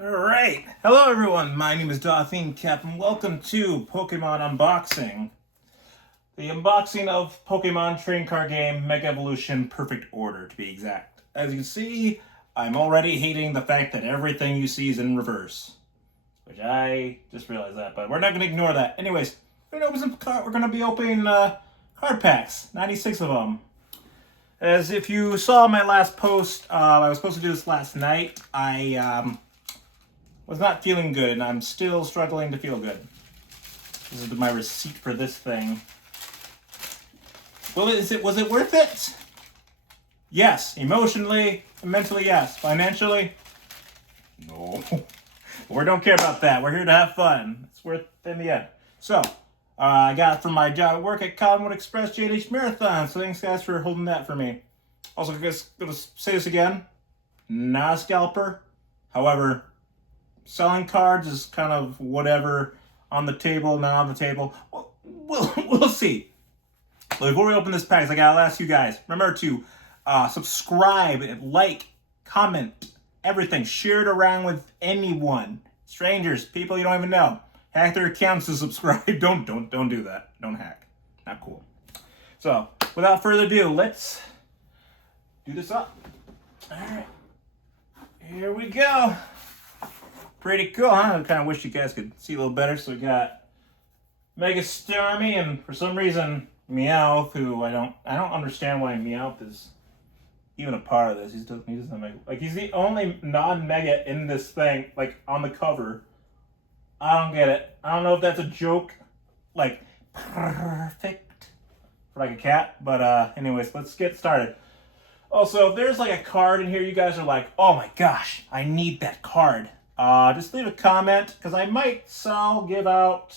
Alright, hello everyone, my name is Dauphine Cap and welcome to Pokemon Unboxing. The unboxing of Pokemon trading card game Mega Evolution Perfect Order, to be exact. As you can see, I'm already hating the fact that everything you see is in reverse. Which I just realized that, but we're not going to ignore that. Anyways, we're going to be opening card packs, 96 of them. As if you saw my last post, I was supposed to do this last night. I was not feeling good, and I'm still struggling to feel good. This is my receipt for this thing. Well, was it worth it? Yes. Emotionally, mentally, yes. Financially, no. We don't care about that. We're here to have fun. It's worth it in the end. So, I got it from my job at work at Cottonwood Express JH Marathon. So thanks, guys, for holding that for me. Also, I'm going to say this again. Not a scalper. However, selling cards is kind of whatever, on the table, not on the table. Well, we'll see. But before we open this pack, I gotta ask you guys, remember to subscribe, like, comment, everything. Share it around with anyone. Strangers, people you don't even know. Hack their accounts to subscribe. Don't do that. Don't hack. Not cool. So, without further ado, let's do this up. Alright. Here we go. Pretty cool, huh? I kind of wish you guys could see a little better. So we got Mega Starmie, and for some reason Meowth, who I don't understand why Meowth is even a part of this. He doesn't make, like, he's the only non-Mega in this thing, like on the cover. I don't get it. I don't know if that's a joke, like perfect for like a cat. But anyways, let's get started. Also, if there's like a card in here, you guys are like, oh my gosh, I need that card. Just leave a comment, because I might give out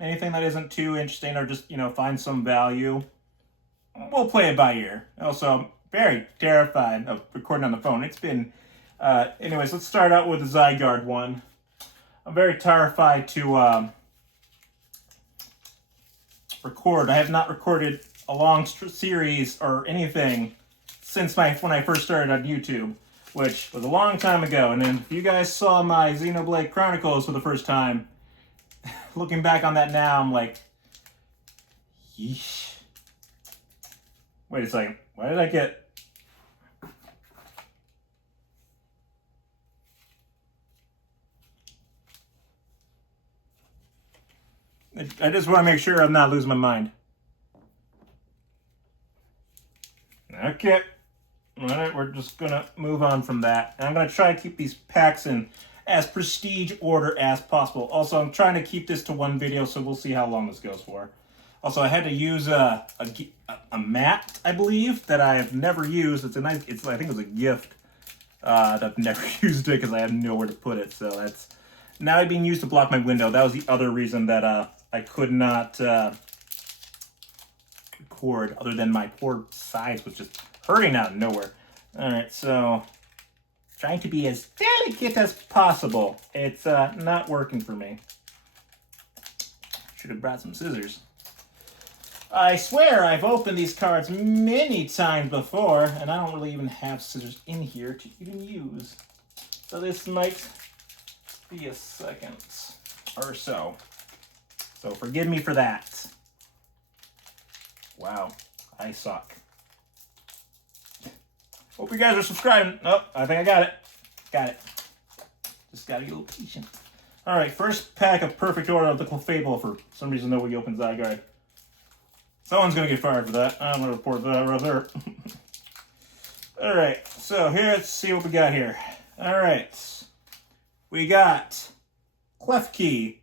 anything that isn't too interesting, or just, find some value. We'll play it by ear. Also, I'm very terrified of recording on the phone. It's been, anyways, let's start out with the Zygarde one. I'm very terrified to record. I have not recorded a long series or anything since when I first started on YouTube, which was a long time ago. And then if you guys saw my Xenoblade Chronicles for the first time, looking back on that now, I'm like, yeesh. Wait a second. Why did I get... I just want to make sure I'm not losing my mind. Okay. Alright, we're just gonna move on from that. And I'm gonna try to keep these packs in as prestige order as possible. Also, I'm trying to keep this to one video, so we'll see how long this goes for. Also, I had to use a mat, I believe, that I have never used. I think it was a gift that I've never used it because I had nowhere to put it. So that's now being used to block my window. That was the other reason that I could not record, other than my poor size was just hurting out of nowhere. Alright, so trying to be as delicate as possible. It's not working for me. Should have brought some scissors. I swear I've opened these cards many times before, and I don't really even have scissors in here to even use. So this might be a second or so. So forgive me for that. Wow, I suck. Hope you guys are subscribing. Oh, I think I got it. Got it. Just gotta be a little patient. Alright, first pack of Perfect Order of the Clefable. For some reason, nobody opened Zygarde. Someone's gonna get fired for that. I'm gonna report that right there. Alright, so here, let's see what we got here. Alright. We got Klefki.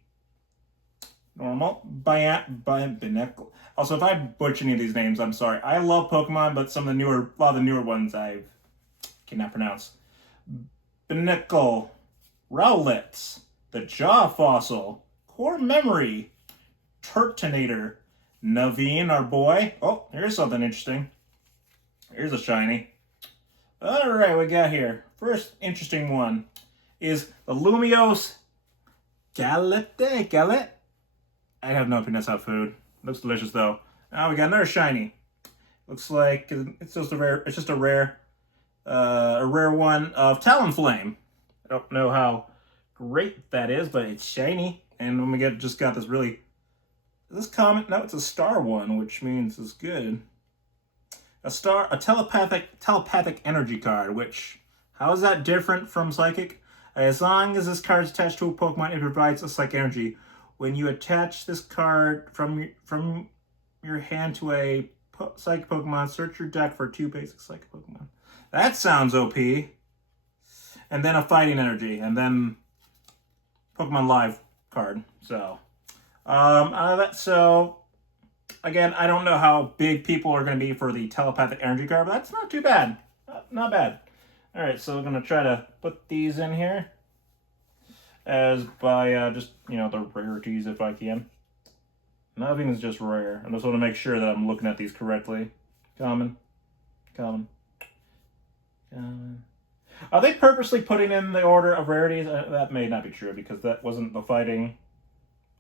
Normal. Binacle. Also, if I butcher any of these names, I'm sorry. I love Pokemon, but a lot of the newer ones I cannot pronounce. Binacle, Rowlet, the Jaw Fossil, Core Memory, Turtonator, Naveen, our boy. Oh, here's something interesting. Here's a shiny. Alright, we got here. First interesting one is the Lumiose Galette. I have no opinion, that's how food. Looks delicious though. Now we got another shiny. Looks like it's just a rare. It's just a rare one of Talonflame. I don't know how great that is, but it's shiny. And when we just got this really... Is this common? No, it's a star one, which means it's good. A telepathic energy card, which... How is that different from psychic? As long as this card is attached to a Pokemon, it provides a psychic energy. When you attach this card from your hand to a psychic Pokemon, search your deck for 2 basic psychic Pokemon. That sounds OP. And then a fighting energy, and then Pokemon Live card. So, so again, I don't know how big people are going to be for the telepathic energy card, but that's not too bad. Not bad. All right, so we're going to try to put these in here as by just, you know, the rarities if I can. Nothing is just rare. I just want to make sure that I'm looking at these correctly. Common. Are they purposely putting in the order of rarities? That may not be true because that wasn't the fighting.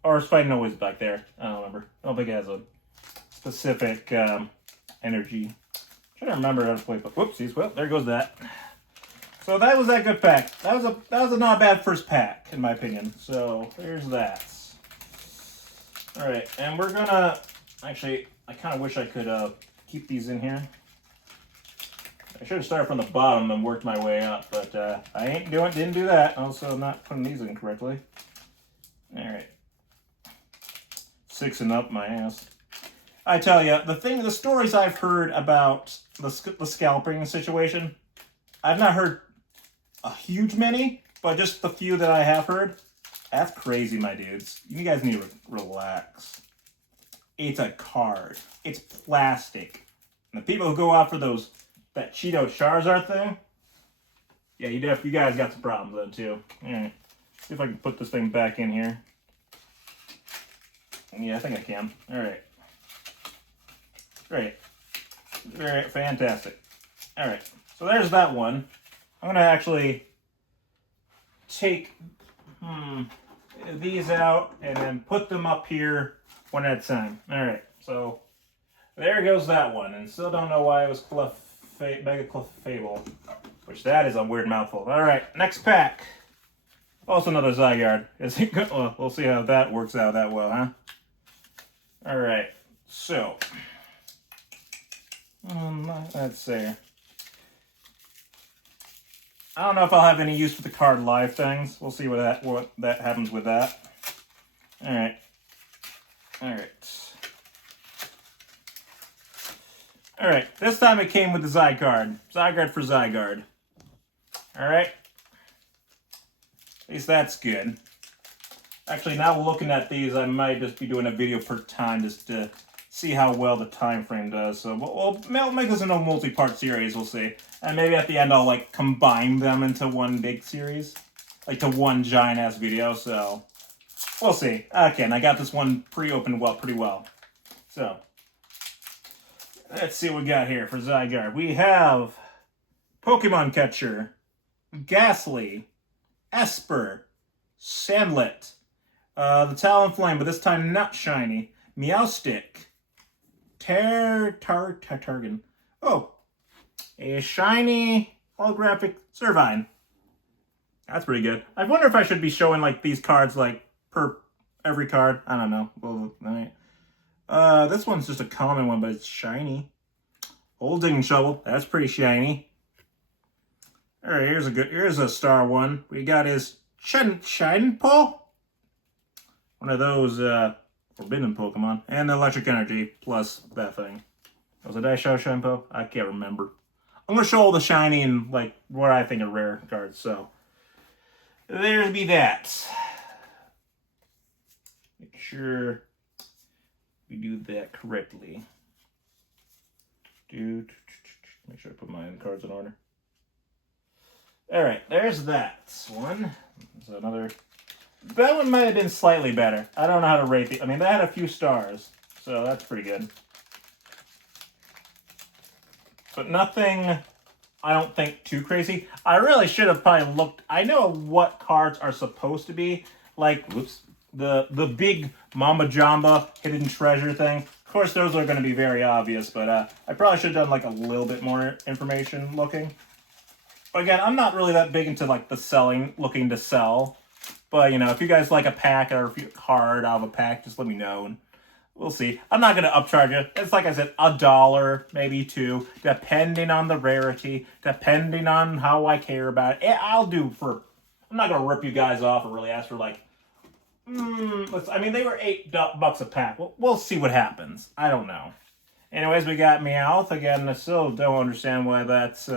Or is fighting always back there? I don't remember. I don't think it has a specific energy. I'm trying to remember how to play. Whoopsies. Well, there goes that. So that was that good pack. That was a not bad first pack, in my opinion. So there's that. All right, and we're gonna actually. I kind of wish I could keep these in here. I should have started from the bottom and worked my way up, but I didn't do that. Also, I'm not putting these in correctly. All right, 6 and up my ass. I tell you, the stories I've heard about the scalping situation, I've not heard a huge many, but just the few that I have heard, that's crazy, my dudes. You guys need to relax. It's a card. It's plastic. And the people who go out for that Cheeto Charizard thing, yeah, you guys got some problems then too. All right, see if I can put this thing back in here. Yeah, I think I can. All right. Great. Very fantastic. All right, so there's that one. I'm gonna actually take these out and then put them up here one at a time. All right, so there goes that one, and still don't know why it was Mega Clefable, which that is a weird mouthful. All right, next pack. Also another Zygarde. Is it good? Well, we'll see how that works out that well, huh? All right, so let's see. I don't know if I'll have any use for the card live things. We'll see what that happens with that. All right. All right. This time it came with the Zygarde. Zygarde for Zygarde. All right. At least that's good. Actually, now looking at these, I might just be doing a video per time just to see how well the time frame does. So we'll make this into a multi-part series. We'll see. And maybe at the end I'll like combine them into one big series, like to one giant ass video. So we'll see. Okay, and I got this one pre-opened pretty well. So let's see what we got here for Zygarde. We have Pokemon Catcher, Ghastly, Esper, Sandlet, the Talonflame, but this time not shiny, Meowstic, Tartargan. Oh, a shiny holographic Servine. That's pretty good. I wonder if I should be showing like these cards like per every card. I don't know. Well, this one's just a common one, but it's shiny. Old Digging Shovel. That's pretty shiny. All right, here's a star one. We got his Shinpo. One of those forbidden Pokemon, and the Electric Energy plus that thing. Did I show Shinpo? I can't remember. I'm gonna show all the shiny and like what I think are rare cards. So there's be that. Make sure we do that correctly. Make sure I put my cards in order. All right, there's that one. There's another. That one might have been slightly better. I don't know how to rate the. I mean, they had a few stars, so that's pretty good. But nothing, I don't think, too crazy. I really should have probably looked. I know what cards are supposed to be. Like, the big Mamba Jamba hidden treasure thing. Of course, those are going to be very obvious, but I probably should have done like a little bit more information looking. But again, I'm not really that big into like the looking to sell. But, you know, if you guys like a pack or a card out of a pack, just let me know. And we'll see. I'm not going to upcharge you. It's like I said, $1, maybe $2, depending on the rarity, depending on how I care about it. I'll do for... I'm not going to rip you guys off or really ask for, like... I mean, they were $8 a pack. We'll see what happens. I don't know. Anyways, we got Meowth. Again, I still don't understand why that's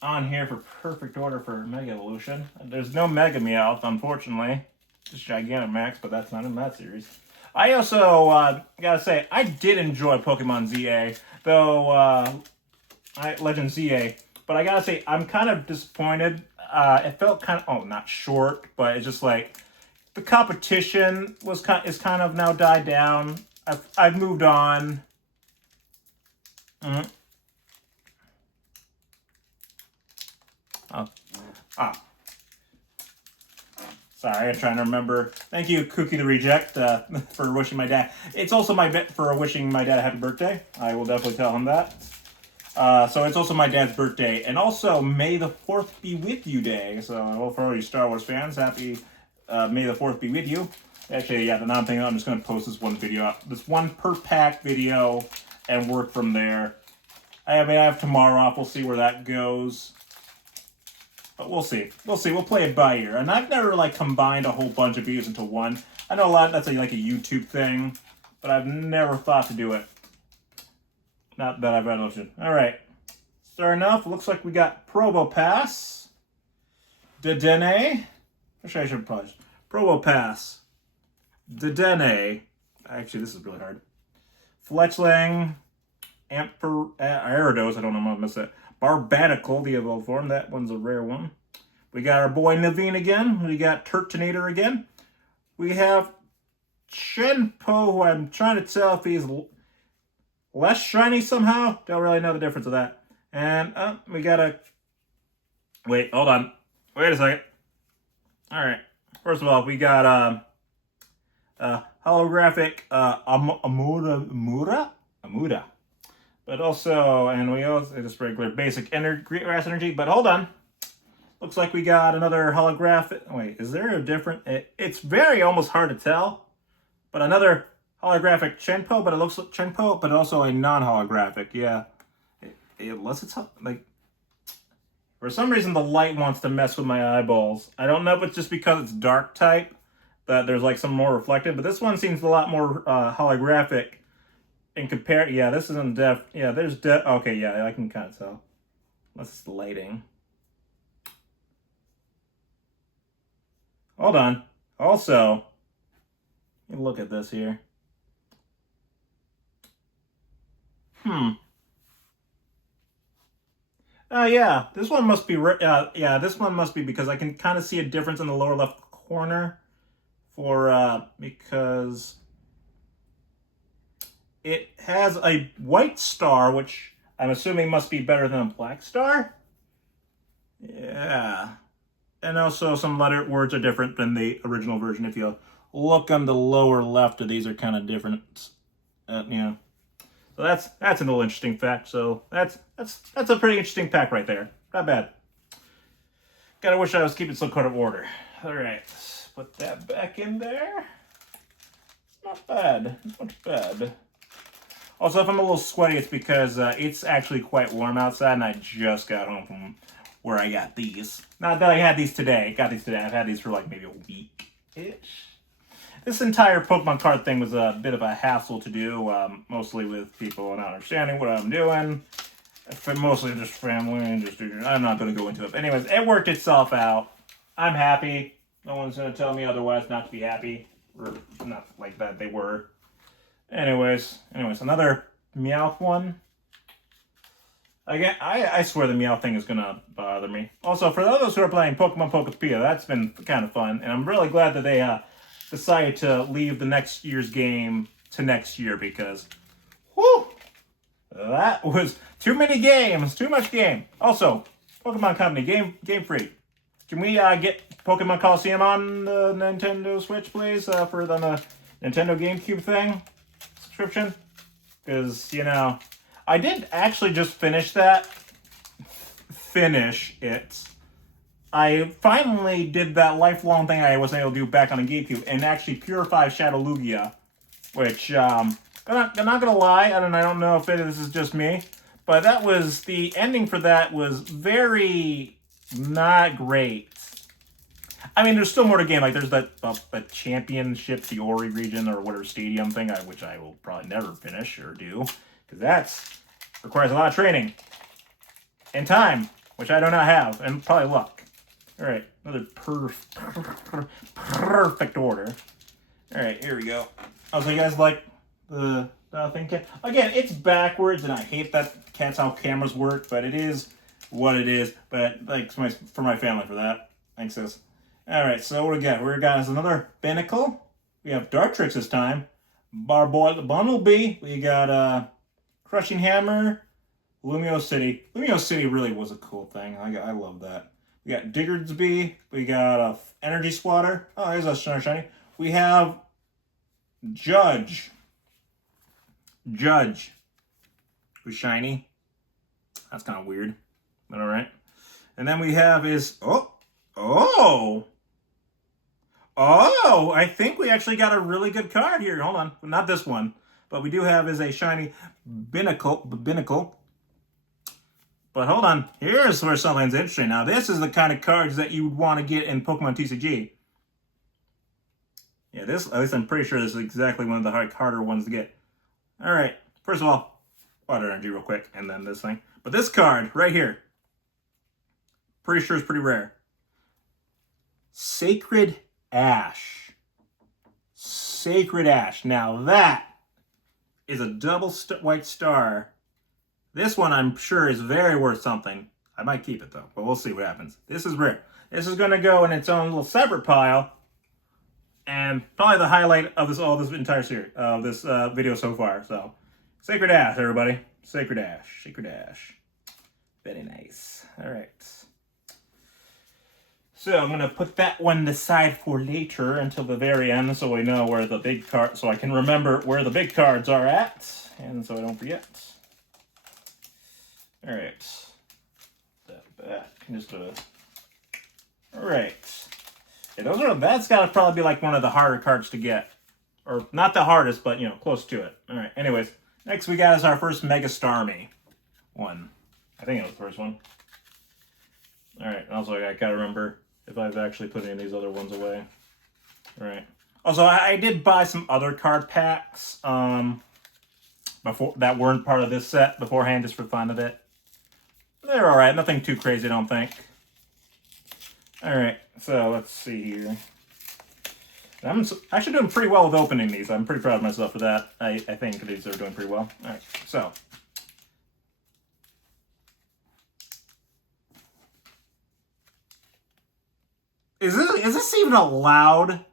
on here for perfect order for Mega Evolution. There's no Mega Meowth, unfortunately. Just Gigantamax, but that's not in that series. I also gotta say, I did enjoy Pokemon ZA, though Legend ZA. But I gotta say, I'm kind of disappointed. It felt kind of not short, but it's just like the competition is kind of now died down. I've moved on. Sorry, I'm trying to remember. Thank you, Cookie the Reject, for wishing my dad. It's also my bit for wishing my dad a happy birthday. I will definitely tell him that. So it's also my dad's birthday, and also May the 4th be with you day. So for all you Star Wars fans, happy May the 4th be with you. Actually, yeah, now I'm thinking I'm just going to post this one video out. This one per pack video and work from there. I mean, I have tomorrow off. We'll see where that goes. But we'll see. We'll see. We'll play it by ear. And I've never, like, combined a whole bunch of videos into one. I know a lot, that's like a YouTube thing. But I've never thought to do it. Not that I've had an option. Alright. Starting off, looks like we got Probopass. Dedenne. Actually, I should probably... Probopass. Dedenne. Actually, this is really hard. Fletchling. Aerodos. I don't know how to miss it. Barbatical, the evolved form. That one's a rare one. We got our boy Naveen again. We got Turtonator again. We have Chenpo, who I'm trying to tell if he's less shiny somehow. Don't really know the difference of that. And we got a... Wait, hold on. Wait a second. Alright. First of all, we got holographic Amuda. But also, and we also just regular basic grass energy. But hold on. Looks like we got another holographic... Wait, is there a different... It's very almost hard to tell. But another holographic Chenpo, but it looks like Chenpo, but also a non-holographic. Yeah. Unless it's like... For some reason, the light wants to mess with my eyeballs. I don't know if it's just because it's dark type, that there's like some more reflective. But this one seems a lot more holographic. And compare, yeah, this isn't def. Yeah, there's okay, yeah, I can kind of tell. Unless it's the lighting. Hold on. Also, let me look at this here. Yeah, this one must be. Yeah, this one must be because I can kind of see a difference in the lower left corner. Because it has a white star, which I'm assuming must be better than a black star. Yeah. And also some words are different than the original version. If you look on the lower left of these are kind of different. Yeah. So that's a little interesting fact. So that's a pretty interesting pack right there. Not bad. Gotta wish I was keeping some kind of order. Alright. Put that back in there. It's not bad. It's not bad. Also, if I'm a little sweaty, it's because it's actually quite warm outside, and I just got home from where I got these. Not that I had these today. Got these today. I've had these for like maybe a week-ish. This entire Pokemon card thing was a bit of a hassle to do, mostly with people not understanding what I'm doing. Mostly just family and just... I'm not going to go into it. But anyways, it worked itself out. I'm happy. No one's going to tell me otherwise not to be happy. Or not like that they were. Anyways, another Meowth one. Again, I swear the Meowth thing is gonna bother me. Also, for those who are playing Pokemon Pokopia, that's been kind of fun, and I'm really glad that they decided to leave the next year's game to next year because, whew, that was too many games, too much game. Also, Pokemon Company, Game Freak, can we get Pokemon Coliseum on the Nintendo Switch, please, for the Nintendo GameCube thing? Subscription, because I did actually just finish it I finally did that lifelong thing I wasn't able to do back on the GameCube and actually purify Shadow Lugia, which, I'm not gonna lie, I don't know if this is just me, but that was, the ending for that was very not great. I mean, there's still more to the game. Like, there's that championship, the Ori region, or whatever stadium thing, which I will probably never finish or do, because that requires a lot of training and time, which I do not have, and probably luck. All right, another perfect order. All right, here we go. Oh, so you guys like the thing? Again, it's backwards, and I hate that that's how cameras work, but it is what it is. But thanks for my family for that. Thanks, sis. All right, so what we got? We got us another Binnacle. We have Dartrix this time. Barboy the Bumblebee. We got Crushing Hammer. Lumio City. Lumio City really was a cool thing. I love that. We got Diggersby. We got a Energy Swatter. Oh, there's a shiny. We have Judge. Who's shiny. That's kind of weird. But alright. And then we have I think we actually got a really good card here. Hold on. Not this one. But we do have a shiny Binnacle. But hold on. Here's where something's interesting. Now, this is the kind of cards that you would want to get in Pokemon TCG. Yeah, at least I'm pretty sure this is exactly one of the harder ones to get. Alright. First of all, Water Energy real quick, and then this thing. But this card, right here, pretty sure it's pretty rare. Sacred Ash. Sacred Ash. Now that is a double white star. This one I'm sure is very worth something. I might keep it though, but we'll see what happens. This is rare. This is going to go in its own little separate pile, and probably the highlight of this entire series, of this video so far. So, Sacred Ash, everybody. Sacred Ash. Sacred Ash. Very nice. All right. So I'm going to put that one aside for later until the very end, so we know where the big card, so I can remember where the big cards are at, and so I don't forget. All right. That back. Just all right. Yeah, that's got to probably be like one of the harder cards to get, or not the hardest, but close to it. All right. Anyways, next we got is our first Mega Starmie one. I think it was the first one. All right. Also, I gotta remember if I've actually put any of these other ones away. All right. Also, I did buy some other card packs before that weren't part of this set beforehand, just for fun of it. They're all right. Nothing too crazy, I don't think. All right. So let's see here. I'm actually doing pretty well with opening these. I'm pretty proud of myself for that. I think these are doing pretty well. All right. So. Is this even allowed?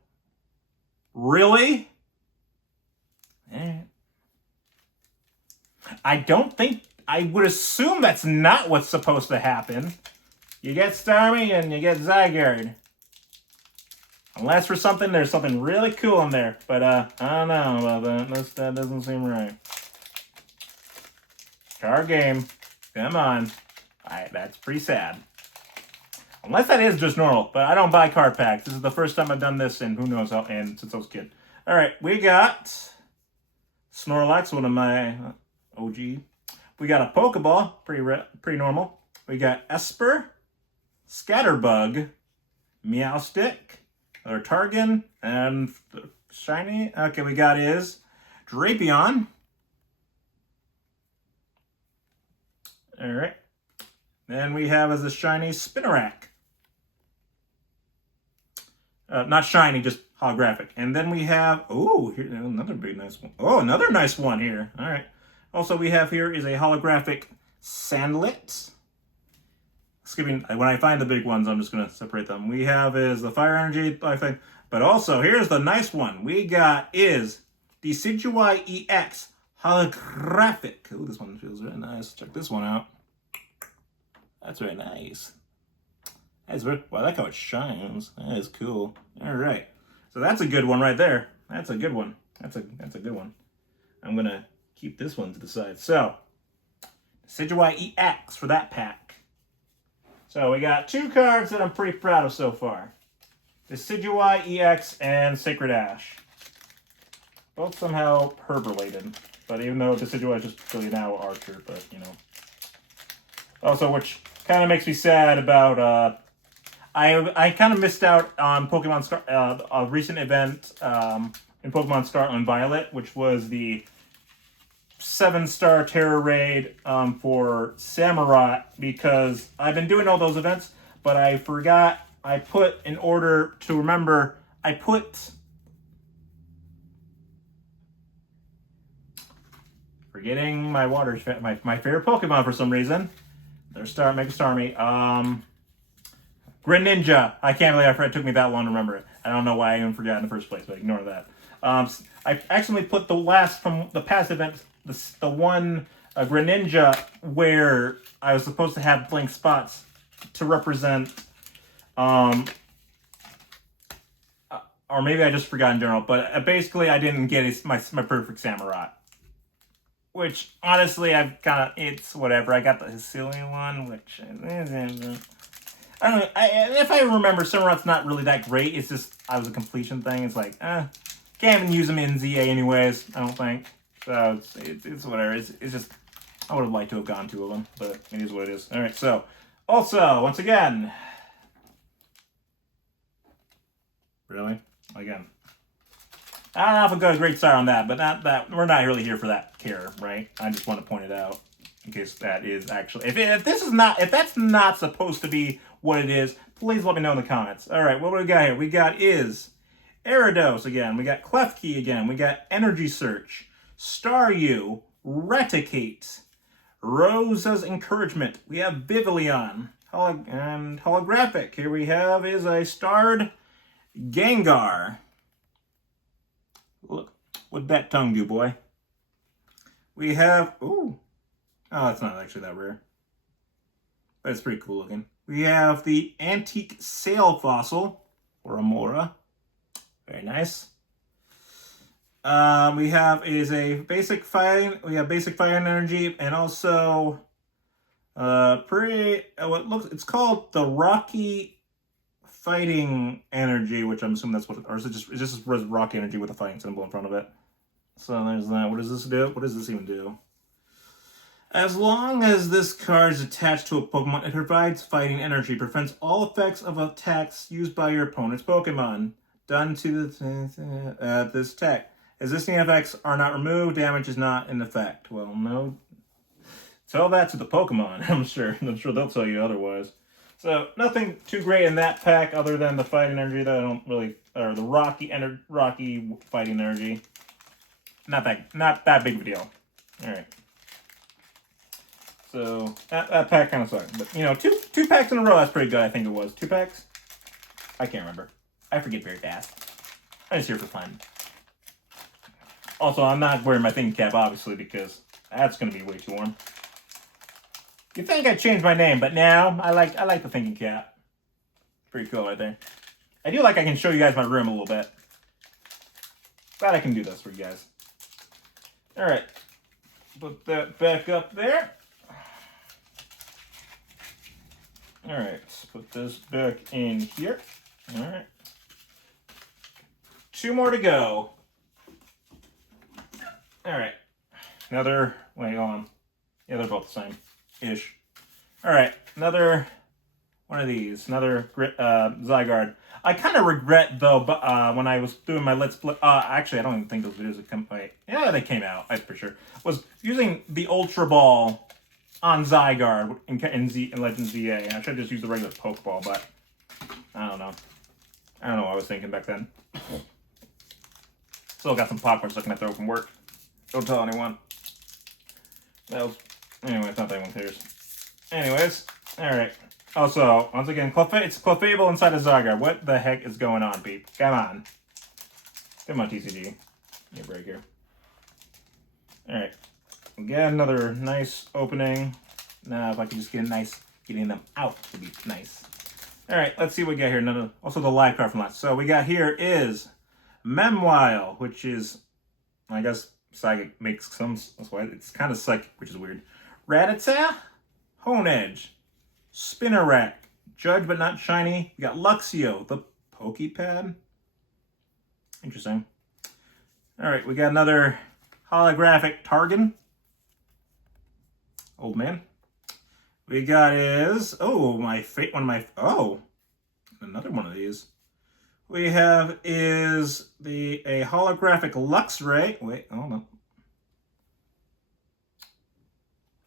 Really? I don't think... I would assume that's not what's supposed to happen. You get Starmie and you get Zygarde. Unless for something, there's something really cool in there. But, I don't know about that. That doesn't seem right. Card game. Come on. That's pretty sad. Unless that is just normal, but I don't buy card packs. This is the first time I've done this, and who knows how, and since I was a kid. All right, we got Snorlax, one of my OG. We got a Pokeball, pretty normal. We got Esper, Scatterbug, Meowstic, another Targan, and shiny. Okay, we got is Drapion. All right. Then we have as a shiny Spinarak. Not shiny, just holographic. And then we have, here another big nice one. Oh, another nice one here. All right. Also, we have here is a holographic Sandlit. Skipping, when I find the big ones, I'm just going to separate them. We have is the Fire Energy, I think. But also, here's the nice one. We got is Decidueye EX holographic. Ooh, this one feels really nice. Check this one out. That's very nice. Wow, I like how it shines. That is cool. All right. So that's a good one right there. That's a good one. That's a good one. I'm going to keep this one to the side. So, Decidueye EX for that pack. So we got 2 cards that I'm pretty proud of so far. Decidueye EX and Sacred Ash. Both somehow herb related. But even though Decidueye is just really now Archer, but you know. Also, which kind of makes me sad about I kind of missed out on Pokemon a recent event in Pokemon Scarlet and Violet, which was the 7-star Terror Raid for Samurott, because I've been doing all those events, but I forgot. I put, in order to remember, I put... Forgetting my my favorite Pokemon for some reason. They're Mega Starmie. Greninja. I can't believe it took me that long to remember it. I don't know why I even forgot in the first place, but ignore that. I accidentally put the last from the past event, the one Greninja where I was supposed to have blank spots to represent, or maybe I just forgot in general, but basically I didn't get my perfect Samurott. Which, honestly, it's whatever. I got the Hisuian one, which... I don't know. If I remember, Samurott's not really that great. It's just, I was a completion thing. It's like, can't even use them in ZA anyways, I don't think. So, it's whatever. It's just, I would have liked to have gone 2 of them, but it is what it is. Alright, so, also, once again... Really? Again. I don't know if I got a great start on that, but we're not really here for that care, right? I just want to point it out in case that is actually if that's not supposed to be what it is, please let me know in the comments. All right, what do we got here? We got Ariados again. We got Klefki again. We got Energy Search, Staryu, Reticate, Rosa's Encouragement. We have Vivillon, and Holographic. Here we have is a starred Gengar. Look, what'd that tongue do, boy? We have... Ooh. Oh, it's not actually that rare. But it's pretty cool looking. We have the Antique Sail Fossil, or Amora. Very nice. We have basic fighting energy, and also it's called the Rocky Fighting Energy, which I'm assuming that's what, or is it just Rocky Energy with a fighting symbol in front of it? So there's that. What does this do? What does this even do? As long as this card is attached to a Pokemon, it provides fighting energy, prevents all effects of attacks used by your opponent's Pokemon done to this attack. Existing effects are not removed, damage is not in effect. Well, no. Tell that to the Pokemon, I'm sure they'll tell you otherwise. So, nothing too great in that pack other than the fighting energy that I don't really... Or the Rocky fighting energy. Not that big of a deal. Alright. So, that pack kind of sucked. But, you know, two packs in a row, that's pretty good, I think it was. 2 packs? I can't remember. I forget very fast. I'm just here for fun. Also, I'm not wearing my thinking cap, obviously, because that's going to be way too warm. You'd think I'd change my name, but now I like the thinking cap. Pretty cool right there. I do like I can show you guys my room a little bit. Glad I can do this for you guys. Alright. Put that back up there. Alright, let's put this back in here. Alright. 2 more to go. Alright. Wait, hold on. Yeah, they're both the same. Ish. Alright, another one of these. Another Zygarde. I kind of regret, though, but when I was doing my Let's Play... actually, I don't even think those videos would come... Wait. Yeah, they came out, I'm pretty sure. Was using the Ultra Ball on Zygarde in Legends ZA. I should have just used the regular Pokeball, but... I don't know. I don't know what I was thinking back then. Still got some popcorn stuck in my throat from work. Don't tell anyone. Anyway, it's not that anyone cares. Anyways, alright. Also, once again, it's Clefable inside of Zygarde. What the heck is going on, peep? Come on. Come on, TCG. Give me a break here. Alright. Again, another nice opening. Now, if I could just get getting them out would be nice. Alright, let's see what we got here. Also, the live card from last. So, we got here is Memoile, which is, I guess, Psychic makes some, that's why it's kind of Psychic, which is weird. Rattata, Honedge, Spinnerack, Judge but not shiny. We got Luxio, the Pokepad. Interesting. All right, we got another holographic Targan. Old man. We got is another one of these. We have is a holographic Luxray. Wait, hold on.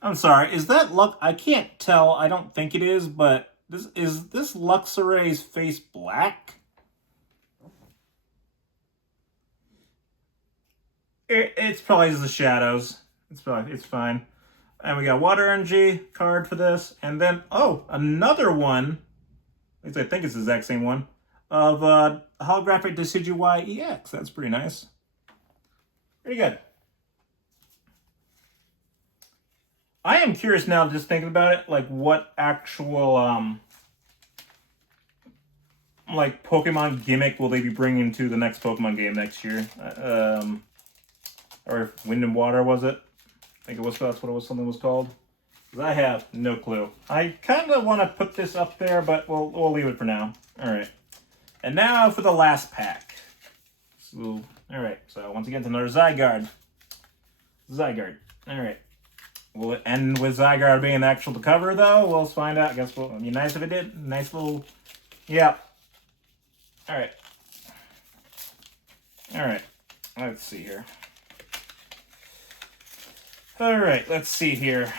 I'm sorry, is that I can't tell. I don't think it is, but is this Luxray's face black? It's probably just the shadows. It's fine. And we got Water Energy card for this, and then another one. At least I think it's the exact same one of holographic Decidueye EX. That's pretty nice. Pretty good. I am curious now, just thinking about it, like what actual like Pokemon gimmick will they be bringing to the next Pokemon game next year? Or Wind and Water, was it? I think it was. That's what something was called. I have no clue. I kind of want to put this up there, but we'll leave it for now. All right. And now for the last pack. So, all right. So once again, it's another Zygarde. Zygarde. All right. Will it end with Zygarde being the actual cover, though? We'll find out. I guess it'd be nice if it did. Nice little... Yeah. All right. All right. Let's see here. All right. Let's see here.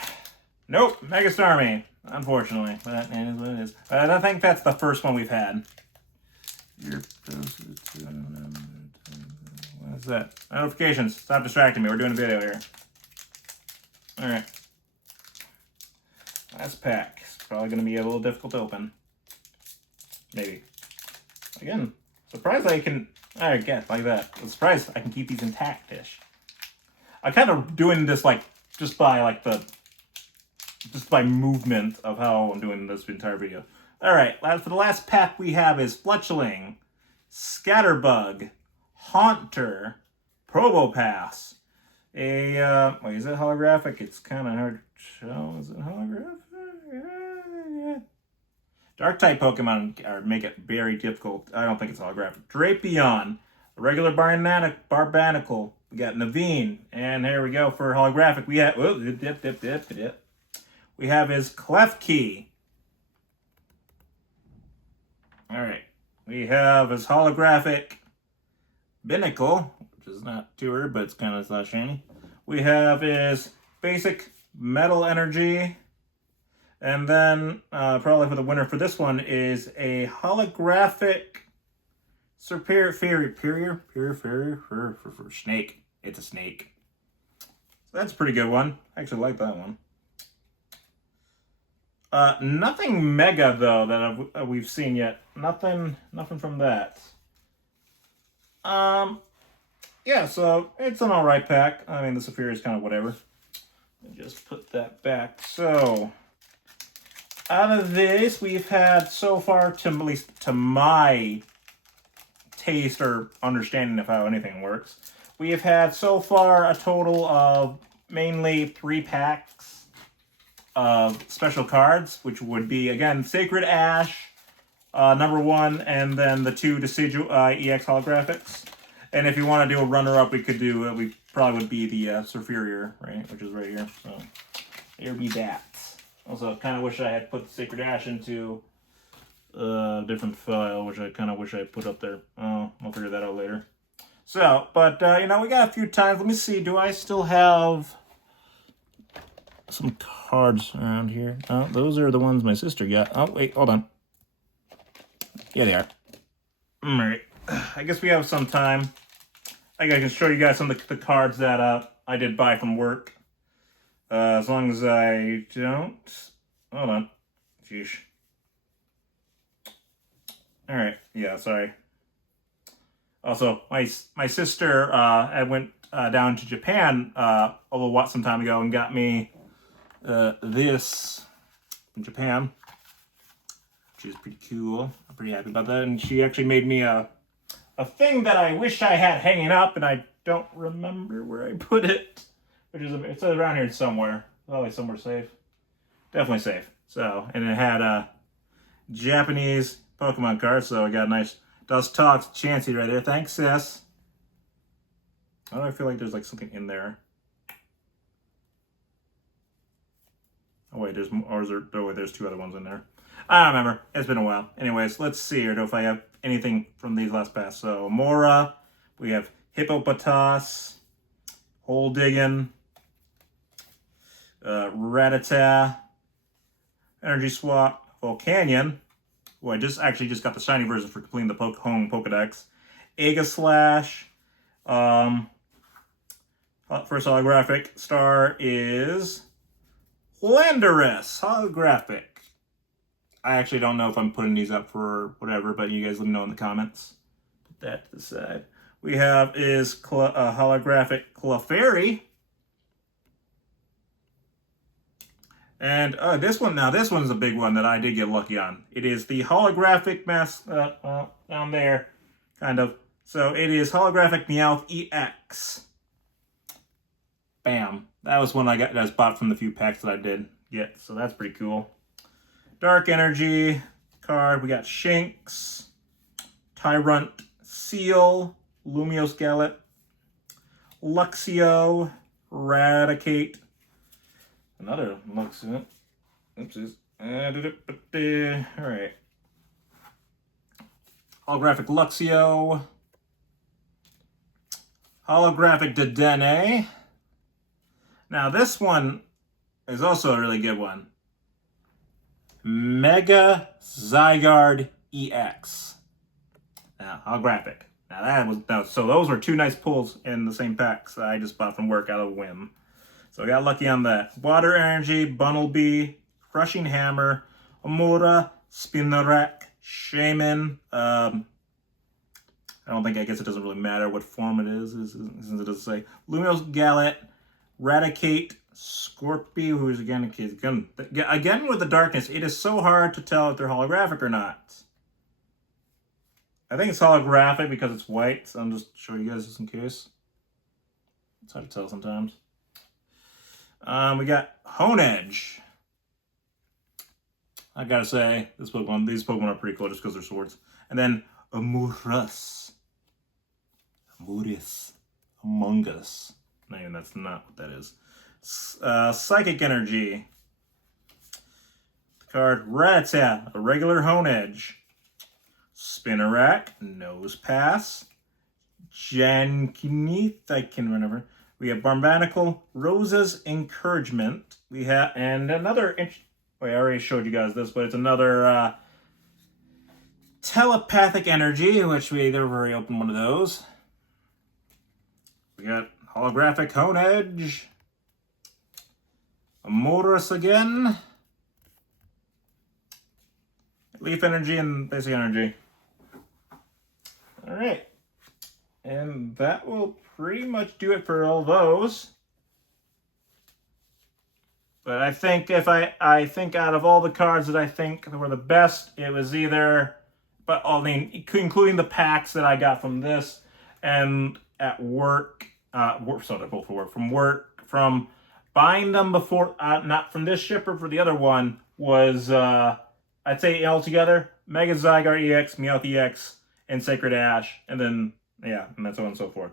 Nope. Mega Starmie. Unfortunately. But it is what it is. I think that's the first one we've had. What is that? Notifications. Stop distracting me. We're doing a video here. Alright. Last pack. It's probably going to be a little difficult to open. Maybe. Again, surprised I can... Alright, get like that. I'm surprised I can keep these intact-ish. I'm kind of doing this like just by movement of how I'm doing this entire video. Alright, for the last pack we have is Fletchling, Scatterbug, Haunter, Probopass. Wait, is it holographic? It's kind of hard to tell. Is it holographic? Yeah. Dark-type Pokemon make it very difficult. I don't think it's holographic. Drapion, a regular Barbanacle. We got Naveen, and here we go for holographic. We have we have his Klefki. All right, we have his holographic Binacle, which is not too weird, but it's kind of not shiny. We have his basic Metal Energy. And then, probably for the winner for this one is a holographic Superior Snake. It's a snake. So that's a pretty good one. I actually like that one. Nothing mega, though, that we've seen yet. Nothing from that. Yeah, so it's an alright pack. I mean, the Superior is kind of whatever. Let me just put that back. So, out of this, we've had so far, at least to my taste or understanding of how anything works, we have had so far a total of mainly 3 packs of special cards, which would be, again, Sacred Ash, #1, and then the 2 Decidueye EX holographics. And if you want to do a runner-up, we could do, we probably would be the Superior, right, which is right here. So, here be that. Also, kind of wish I had put the Sacred Ash into a different file, which I kind of wish I had put up there. Oh, I'll figure that out later. So, but, you know, we got a few times. Let me see, do I still have some cards around here? Oh, those are the ones my sister got. Oh, wait, hold on. Yeah, they are. All right. I guess we have some time. I can show you guys some of the cards that I did buy from work. As long as I don't... Hold on. Sheesh. Alright, yeah, sorry. Also, my sister I went down to Japan some time ago and got me this from Japan, which is pretty cool. I'm pretty happy about that. And she actually made me a thing that I wish I had hanging up, and I don't remember where I put it. Which is, it's around here somewhere. Probably somewhere safe. Definitely safe. So, and it had Japanese Pokemon card. So I got a nice Dustox Chansey right there. Thanks, sis. Why do I feel like there's like something in there? Oh wait, there's or is there? Oh wait, there's two other ones in there. I don't remember. It's been a while. Anyways, let's see here if I have anything from these last pass. So Mora, we have Hippopotas, Hole Diggin', Rattata, Energy Swap, Volcanion. Oh, I just got the shiny version for completing the home Pokedex. Aegislash. First holographic star is Landorus holographic. I actually don't know if I'm putting these up for whatever, but you guys let me know in the comments. Put that to the side. We have is holographic Clefairy. And this one's a big one that I did get lucky on. It is the holographic mask down there, kind of. So it is holographic Meowth EX. Bam. That was one I was bought from the few packs that I did get. So that's pretty cool. Dark Energy card. We got Shinx, Tyrunt, Seal, Lumiose Gallet, Luxio, Raticate. Another Luxio. Oopsies. Alright. Holographic Luxio. Holographic Dedenne. Now this one is also a really good one. Mega Zygarde EX. Now, holographic. So those were two nice pulls in the same packs that I just bought from work out of whim. So I got lucky on that. Water Energy, Bunnelby, Crushing Hammer, Amora, Spinarak, Shaman. I guess it doesn't really matter what form it is, since it doesn't say. Lumiose Gallet, Raticate, Scorpio, who is again with the darkness, it is so hard to tell if they're holographic or not. I think it's holographic because it's white, so I'm just showing you guys just in case. It's hard to tell sometimes. We got Honedge. I gotta say, these Pokemon are pretty cool just because they're swords. And then Amoris. Among Us. No, that's not what that is. Psychic Energy. The card Rattata, a regular Honedge. Spinarak, Nose Pass. Jankinith, I can remember. We have Barbanacle, Rosa's Encouragement. We have, and another, I already showed you guys this, but it's another Telepathic Energy, which we never really opened one of those. We got Holographic Honedge. Amoris again. Leaf Energy and Basic Energy. Alright. And that will pretty much do it for all those. But I think I think out of all the cards that I think were the best, it was either, including the packs that I got from this and at work, from buying them before, not from this shipper, for the other one, was, I'd say altogether, Mega Zygarde EX, Meowth EX, and Sacred Ash, and then, yeah, and that's so on and so forth.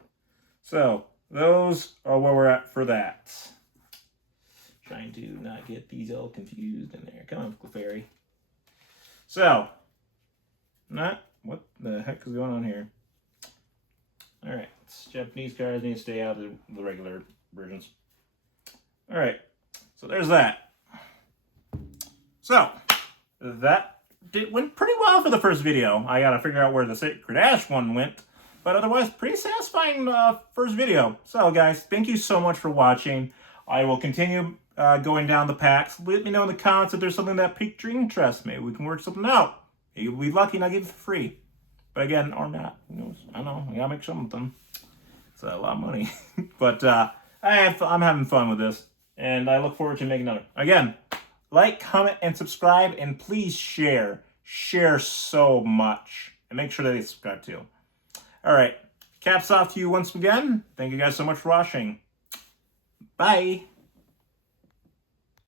So, those are where we're at for that. Trying to not get these all confused in there. Come on, Clefairy. So, what the heck is going on here? Alright, Japanese cards need to stay out of the regular versions. Alright, so there's that. So, that went pretty well for the first video. I gotta figure out where the Sacred Ash one went. But otherwise, pretty satisfying first video. So guys, thank you so much for watching. I will continue going down the packs. Let me know in the comments if there's something that piqued your interest. Maybe we can work something out. Maybe you'll be lucky and I'll give it for free. But again, or not. Who knows? I don't know. I gotta make something. It's a lot of money. But I'm having fun with this. And I look forward to making another. Again, like, comment, and subscribe. And please share. Share so much. And make sure that you subscribe too. Alright. Caps off to you once again. Thank you guys so much for watching. Bye.